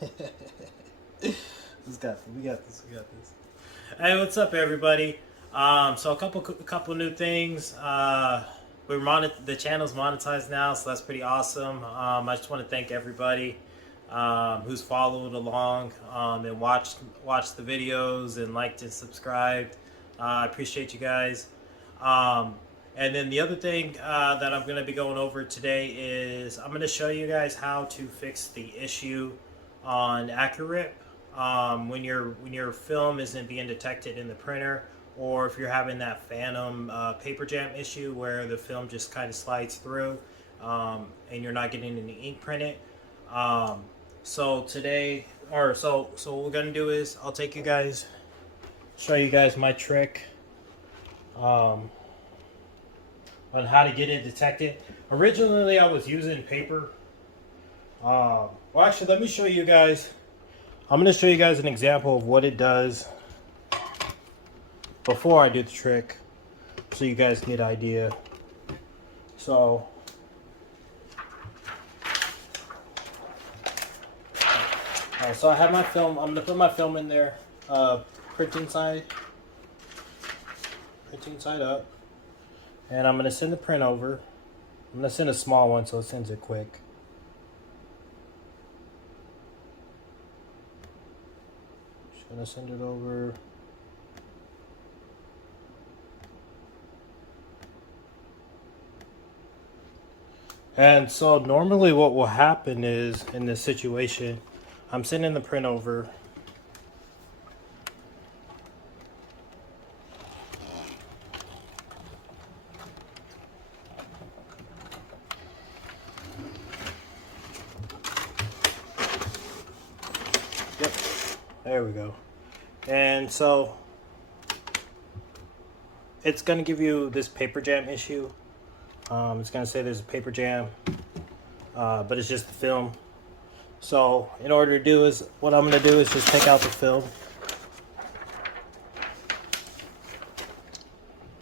We got this. Hey, what's up, everybody? So a couple new things. The channel's monetized now, so that's pretty awesome. I just want to thank everybody who's followed along and watched the videos and liked and subscribed. I appreciate you guys. And then the other thing that I'm going to be going over today is I'm going to show you guys how to fix the issue on Accurate when your film isn't being detected in the printer, or if you're having that phantom paper jam issue where the film just kind of slides through and you're not getting any ink printed. So what we're gonna do is I'll show you guys my trick on how to get it detected. Originally I was using paper. Well, actually, let me show you guys. I'm going to show you guys an example of what it does before I do the trick, so you guys get an idea. So, so I have my film. I'm going to put my film in there, printing side up, and I'm going to send the print over. I'm going to send a small one so it sends it quick. Gonna send it over. And so normally what will happen is, in this situation, I'm sending the print over. Yep, there we go. And so it's going to give you this paper jam issue. It's going to say there's a paper jam, but it's just the film. So in order to do is, what I'm going to do is just take out the film,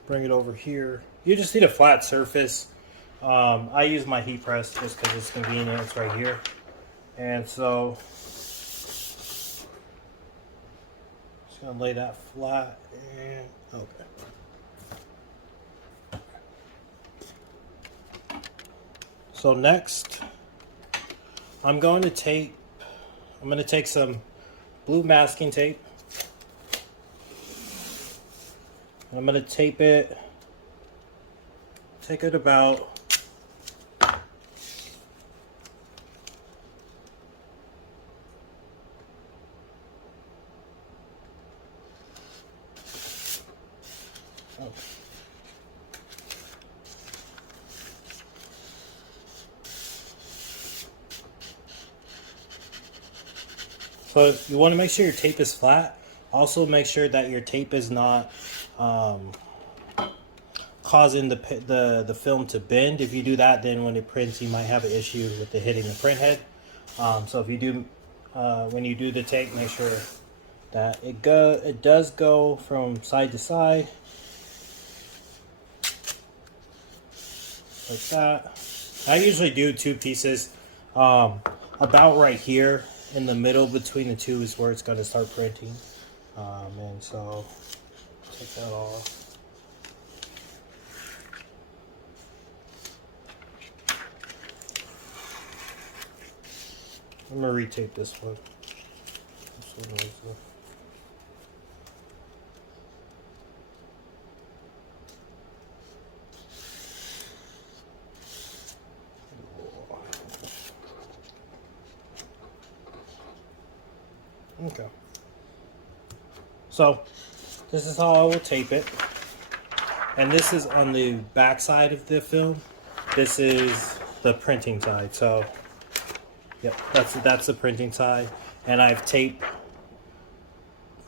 bring it over here. You just need a flat surface. I use my heat press just because it's convenient. It's right here. And so just gonna lay that flat and okay. So next, I'm going to take some blue masking tape. And I'm going to take it about So you want to make sure your tape is flat. Also make sure that your tape is not causing the film to bend. If you do that, then when it prints, you might have an issue with it hitting the print head. So if you do, when you do the tape, make sure that it does go from side to side, like that. I usually do 2 pieces. About right here in the middle between the 2 is where it's going to start printing. And so take that off. I'm going to retape this one. Okay. So this is how I will tape it. And this is on the back side of the film. This is the printing side. So yep, that's the printing side. And I've taped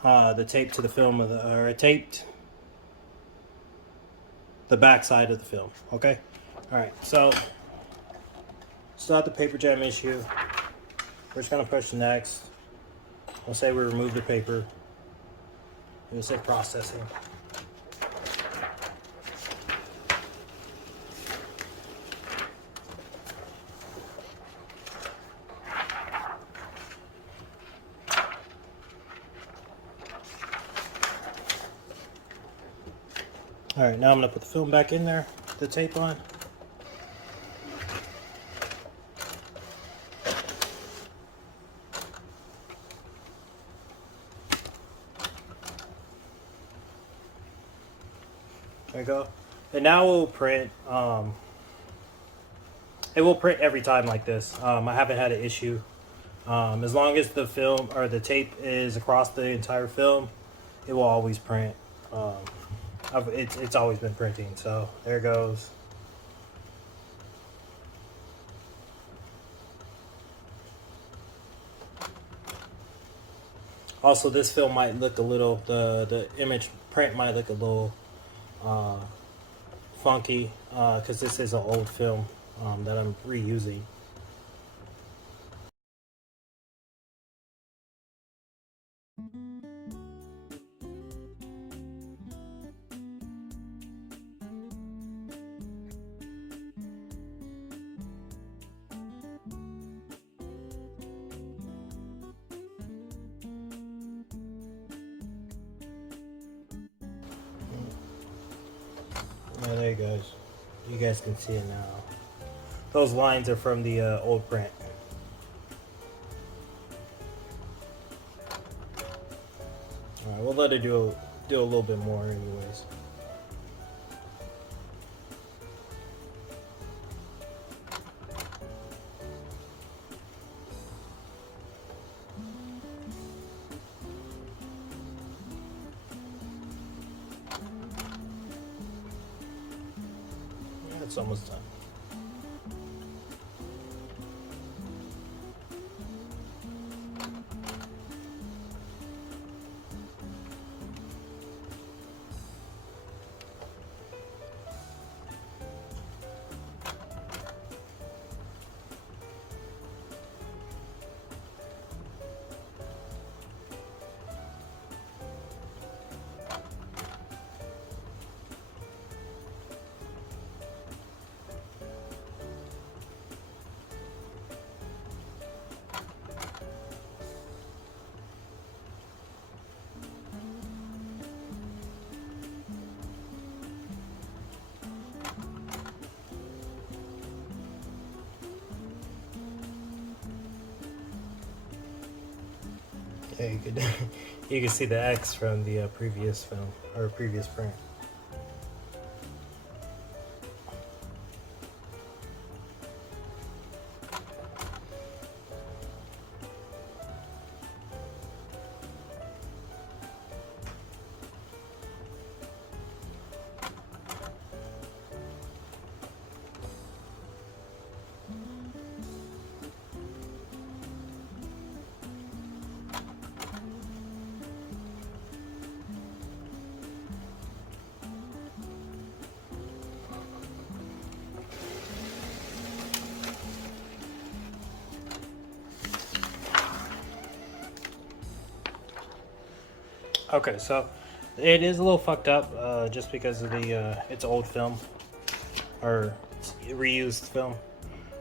the tape to the film I taped the back side of the film. Okay? Alright, so start the paper jam issue. We're just gonna push next. We'll say we remove the paper. We'll say processing. All right, now I'm gonna put the film back in there, the tape on. There you go. And now it will print. It will print every time like this. I haven't had an issue. As long as the film or the tape is across the entire film, it will always print. It's always been printing. So there it goes. Also, this film might look a little, the image print might look a little funky because this is an old film that I'm reusing. Yeah, there you guys. You guys can see it now. Those lines are from the old print. All right, we'll let it do a little bit more, anyways. Yeah, it's almost done. Yeah, you can see the X from the previous film or previous print. Okay, so it is a little fucked up just because of the it's old film or reused film,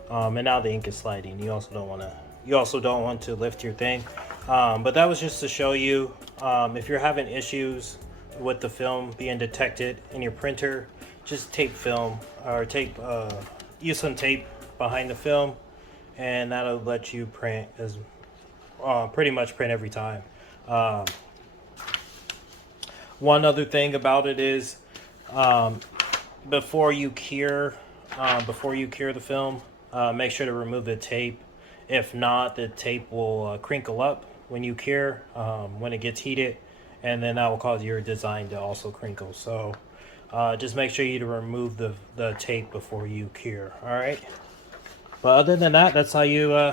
and now the ink is sliding. You also don't want to lift your thing, but that was just to show you if you're having issues with the film being detected in your printer, just tape film or use some tape behind the film, and that'll let you print as pretty much print every time. One other thing about it is, before you cure the film, make sure to remove the tape. If not, the tape will crinkle up when you cure, when it gets heated, and then that will cause your design to also crinkle. So, just make sure you remove the tape before you cure. All right. But other than that, that's how you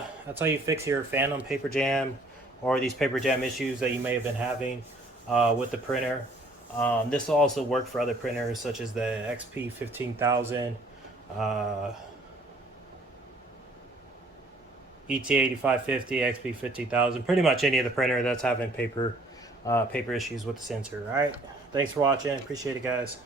fix your Phantom paper jam or these paper jam issues that you may have been having with the printer. This will also work for other printers such as the XP-15000, ET-8550, XP-15000, pretty much any of the printer that's having paper issues with the sensor. All right, thanks for watching. Appreciate it, guys.